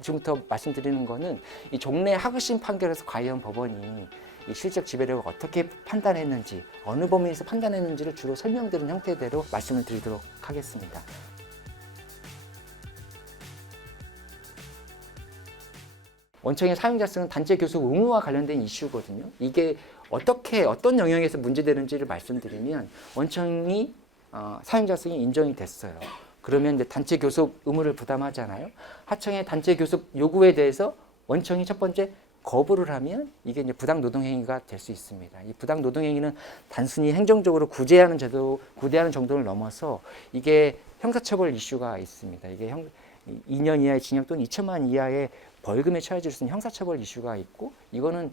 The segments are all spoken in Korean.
지금부터 말씀드리는 거는 이 종래 하급심 판결에서 과연 법원이 이 실적 지배력을 어떻게 판단했는지, 어느 범위에서 판단했는지를 주로 설명드린 형태대로 말씀을 드리도록 하겠습니다. 원청의 사용자성은 단체 교섭 의무와 관련된 이슈거든요. 이게 어떤 영역에서 문제되는지를 말씀드리면, 원청이 사용자성이 인정이 됐어요. 그러면 이제 단체 교섭 의무를 부담하잖아요. 하청의 단체 교섭 요구에 대해서 원청이 첫 번째 거부를 하면 이게 이제 부당 노동행위가 될 수 있습니다. 이 부당 노동행위는 단순히 행정적으로 구제하는 정도를 넘어서 이게 형사처벌 이슈가 있습니다. 이게 2년 이하의 징역 또는 2천만 원 이하의 벌금에 처해질 수 있는 형사처벌 이슈가 있고, 이거는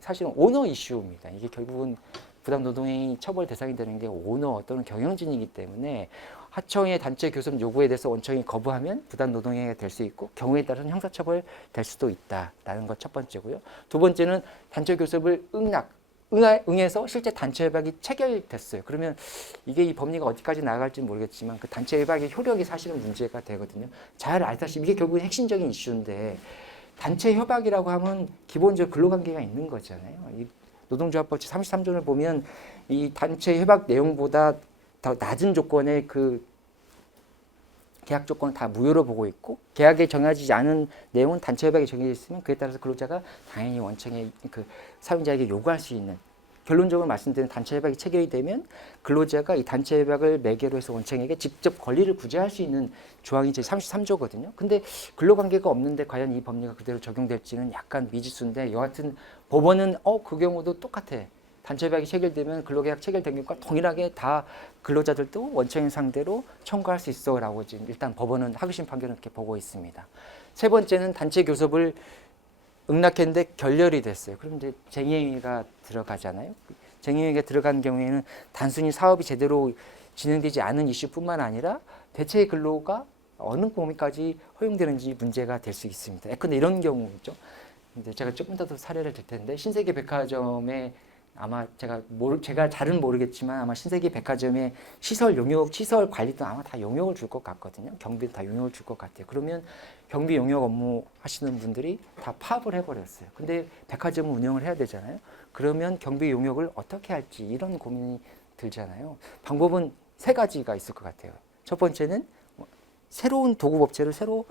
사실은 오너 이슈입니다. 이게 결국은 부당 노동행위 처벌 대상이 되는 게 오너 또는 경영진이기 때문에 하청의 단체 교섭 요구에 대해서 원청이 거부하면 부당 노동행위가 될 수 있고, 경우에 따라서는 형사처벌 될 수도 있다라는 것 첫 번째고요. 두 번째는 단체 교섭을 응해서 실제 단체 협약이 체결됐어요. 그러면 이게 이 법리가 어디까지 나아갈지 모르겠지만 그 단체 협약의 효력이 사실은 문제가 되거든요. 잘 알다시피 이게 결국은 핵심적인 이슈인데, 단체 협약이라고 하면 기본적으로 근로관계가 있는 거잖아요. 이 노동조합법 제33조를 보면 이 단체 협약 내용보다 더 낮은 조건의 그 계약 조건을 다 무효로 보고 있고, 계약에 정해지지 않은 내용은 단체 협약에 정해져 있으면 그에 따라서 근로자가 당연히 원청의 그 사용자에게 요구할 수 있는, 결론적으로 말씀드린 단체 협약이 체결이 되면 근로자가 이 단체 협약을 매개로 해서 원청에게 직접 권리를 구제할 수 있는 조항이 제 33조거든요. 근데 근로관계가 없는데 과연 이 법리가 그대로 적용될지는 약간 미지수인데, 여하튼 법원은 그 경우도 똑같아. 단체 협약이 체결되면 근로계약 체결된 경우가 동일하게 다 근로자들도 원청인 상대로 청구할 수 있어라고 지금 일단 법원은 하급심 판결을 이렇게 보고 있습니다. 세 번째는 단체 교섭을 응낙했는데 결렬이 됐어요. 그럼 이제 쟁의행위가 들어가잖아요. 쟁의행위가 들어간 경우에는 단순히 사업이 제대로 진행되지 않은 이슈뿐만 아니라 대체 근로가 어느 범위까지 허용되는지 문제가 될 수 있습니다. 근데 이런 경우죠. 근데 제가 조금 더 사례를 들 텐데, 신세계 백화점에 아마 제가 잘은 모르겠지만 아마 신세계 백화점의 시설 관리도 아마 다 용역을 줄 것 같거든요. 경비도 다 용역을 줄 것 같아요. 그러면 경비 용역 업무 하시는 분들이 다 파업을 해버렸어요. 근데 백화점은 운영을 해야 되잖아요. 그러면 경비 용역을 어떻게 할지 이런 고민이 들잖아요. 방법은 세 가지가 있을 것 같아요. 첫 번째는 새로운 도급업체를 새로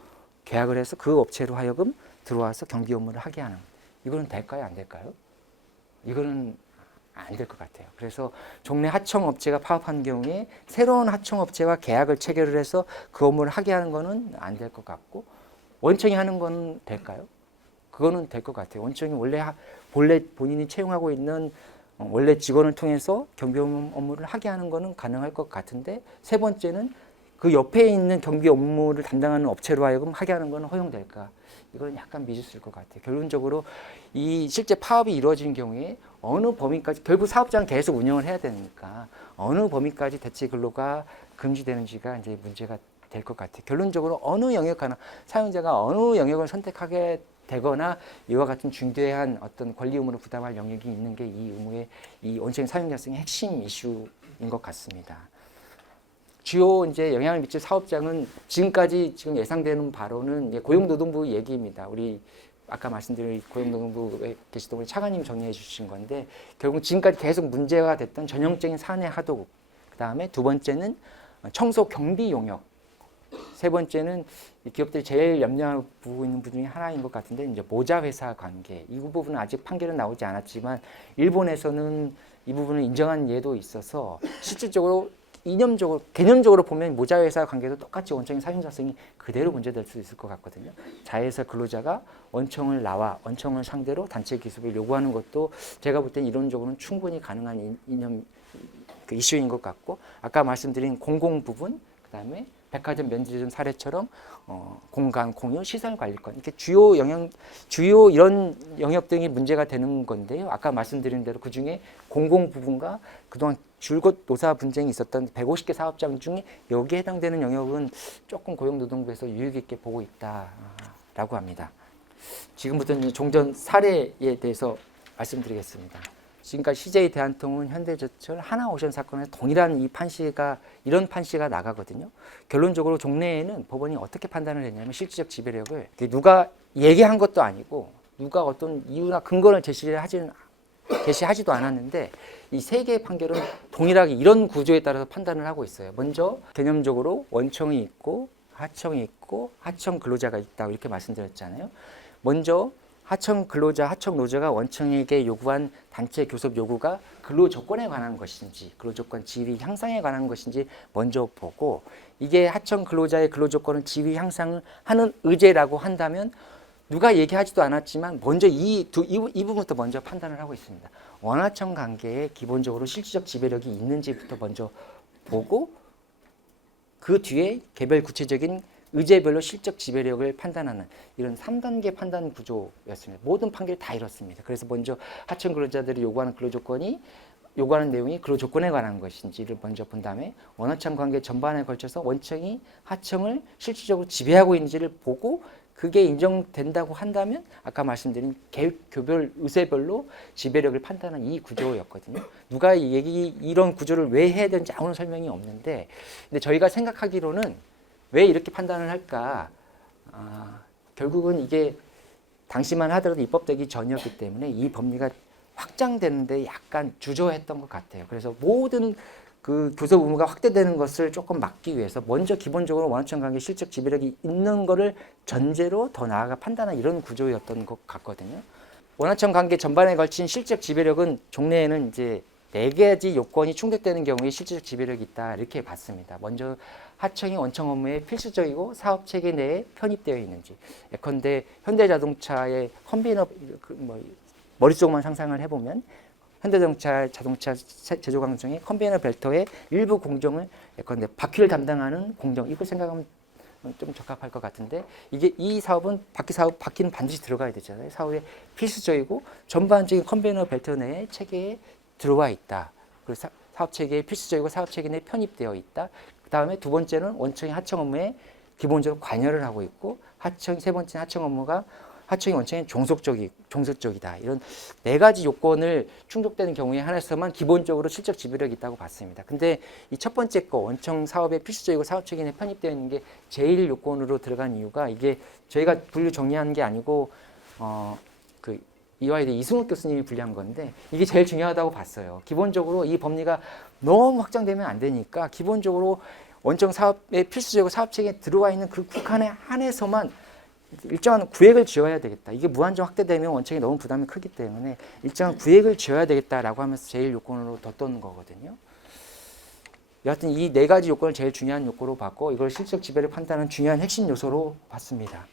계약을 해서 그 업체로 하여금 들어와서 경비 업무를 하게 하는, 이거는 될까요? 안 될까요? 이거는 안 될 것 같아요. 그래서 종래 하청업체가 파업한 경우에 새로운 하청업체와 계약을 체결을 해서 그 업무를 하게 하는 거는 안 될 것 같고, 원청이 하는 건 될까요? 그거는 될 것 같아요. 원청이 원래 본인이 채용하고 있는 원래 직원을 통해서 경비 업무를 하게 하는 거는 가능할 것 같은데, 세 번째는 그 옆에 있는 경비 업무를 담당하는 업체로 하여금 하게 하는 건 허용될까? 이건 약간 미지수일 것 같아요. 결론적으로 이 실제 파업이 이루어진 경우에 어느 범위까지, 결국 사업장은 계속 운영을 해야 되니까 어느 범위까지 대체 근로가 금지되는지가 이제 문제가 될 것 같아요. 결론적으로 어느 영역 하나, 사용자가 어느 영역을 선택하게 되거나 이와 같은 중대한 어떤 권리 의무를 부담할 영역이 있는 게 이 의무의 이 원청 사용자성의 핵심 이슈인 것 같습니다. 주요 이제 영향을 미칠 사업장은 지금까지 지금 예상되는 바로는 고용노동부 얘기입니다. 우리 아까 말씀드린 고용노동부에 계시던 우리 차관님이 정리해 주신 건데, 결국 지금까지 계속 문제가 됐던 전형적인 사내 하도급, 그 다음에 두 번째는 청소 경비 용역, 세 번째는 기업들이 제일 염려하고 있는 부분 중에 하나인 것 같은데, 이제 모자 회사 관계. 이 부분은 아직 판결은 나오지 않았지만 일본에서는 이 부분을 인정한 예도 있어서 실질적으로 개념적으로 보면 모자 회사 관계도 똑같이 원청의 사용자성이 그대로 문제될 수 있을 것 같거든요. 자회사 근로자가 원청을 상대로 단체 기습을 요구하는 것도 제가 볼 땐 이론적으로는 충분히 가능한 이슈인 것 같고, 아까 말씀드린 공공 부분, 그다음에 백화점, 면세점 사례처럼 공간 공유, 시설 관리권, 이렇게 주요 이런 영역 등이 문제가 되는 건데요. 아까 말씀드린 대로 그 중에 공공 부분과 그동안 줄곧 노사 분쟁이 있었던 150개 사업장 중에 여기에 해당되는 영역은 조금 고용노동부에서 유익 있게 보고 있다라고 합니다. 지금부터는 종전 사례에 대해서 말씀드리겠습니다. 지금까지 CJ 대한통운, 현대제철, 하나오션 사건에서 동일한 이런 판시가 나가거든요. 결론적으로 종래에는 법원이 어떻게 판단을 했냐면 실질적 지배력을 누가 얘기한 것도 아니고 누가 어떤 이유나 근거를 제시하지도 않았는데 이 세 개의 판결은 동일하게 이런 구조에 따라서 판단을 하고 있어요. 먼저 개념적으로 원청이 있고 하청이 있고 하청 근로자가 있다고 이렇게 말씀드렸잖아요. 먼저 하청 근로자, 하청 노조가 원청에게 요구한 단체 교섭 요구가 근로 조건에 관한 것인지, 근로 조건 지위 향상에 관한 것인지 먼저 보고, 이게 하청 근로자의 근로 조건은 지위 향상을 하는 의제라고 한다면 누가 얘기하지도 않았지만 먼저 이 부분부터 먼저 판단을 하고 있습니다. 원하청 관계에 기본적으로 실질적 지배력이 있는지부터 먼저 보고 그 뒤에 개별 구체적인 의제별로 실적 지배력을 판단하는 이런 3단계 판단 구조였습니다. 모든 판결이 다 이렇습니다. 그래서 먼저 하청 근로자들이 요구하는 근로조건이 요구하는 내용이 근로조건에 관한 것인지를 먼저 본 다음에 원하청 관계 전반에 걸쳐서 원청이 하청을 실질적으로 지배하고 있는지를 보고 그게 인정된다고 한다면 아까 말씀드린 교별 의제별로 지배력을 판단하는 이 구조였거든요. 누가 이런 구조를 왜 해야 되는지 아무런 설명이 없는데, 근데 저희가 생각하기로는 왜 이렇게 판단을 할까? 결국은 이게 당시만 하더라도 입법되기 전이었기 때문에 이 법리가 확장되는데 약간 주저했던 것 같아요. 그래서 모든 그 교섭 의무가 확대되는 것을 조금 막기 위해서 먼저 기본적으로 원하청 관계 실적 지배력이 있는 거를 전제로 더 나아가 판단한 이런 구조였던 것 같거든요. 원하청 관계 전반에 걸친 실적 지배력은 종래에는 이제 4가지 요건이 충족되는 경우에 실질적 지배력이 있다 이렇게 봤습니다. 먼저 하청이 원청 업무에 필수적이고 사업 체계 내에 편입되어 있는지. 예컨대 현대자동차의 컨베이너 머릿속만 상상을 해보면 현대자동차 자동차 제조 과정의 컨베이너 벨트의 일부 공정을 예컨대 바퀴를 담당하는 공정 이걸 생각하면 좀 적합할 것 같은데 이게 이 사업은 바퀴는 반드시 들어가야 되잖아요. 사업에 필수적이고 전반적인 컨베이너 벨트 내에 체계에 들어와 있다. 그리고 사업 체계에 필수적이고 사업 체계 내에 편입되어 있다. 그 다음에 두 번째는 원청이 하청 업무에 기본적으로 관여를 하고 있고 세 번째는 하청 업무가 하청이 원청에 종속적이다. 이런 4가지 요건을 충족되는 경우에 한해서만 기본적으로 실적 지배력이 있다고 봤습니다. 근데 이 첫 번째 거 원청 사업에 필수적이고 사업 체계에 편입되어 있는 게 제일 요건으로 들어간 이유가 이게 저희가 분류 정리하는 게 아니고 이화여대 이승욱 교수님이 분류한 건데 이게 제일 중요하다고 봤어요. 기본적으로 이 법리가 너무 확장되면 안 되니까 기본적으로 원청 사업에 필수적이고 사업 체계에 들어와 있는 그 국한에 한해서만 일정한 구획을 지어야 되겠다. 이게 무한정 확대되면 원청이 너무 부담이 크기 때문에 일정한 구획을 지어야 되겠다라고 하면서 제일 요건으로 뒀던 거거든요. 여하튼 이 4가지 요건을 제일 중요한 요건으로 봤고 이걸 실적 지배를 판단하는 중요한 핵심 요소로 봤습니다.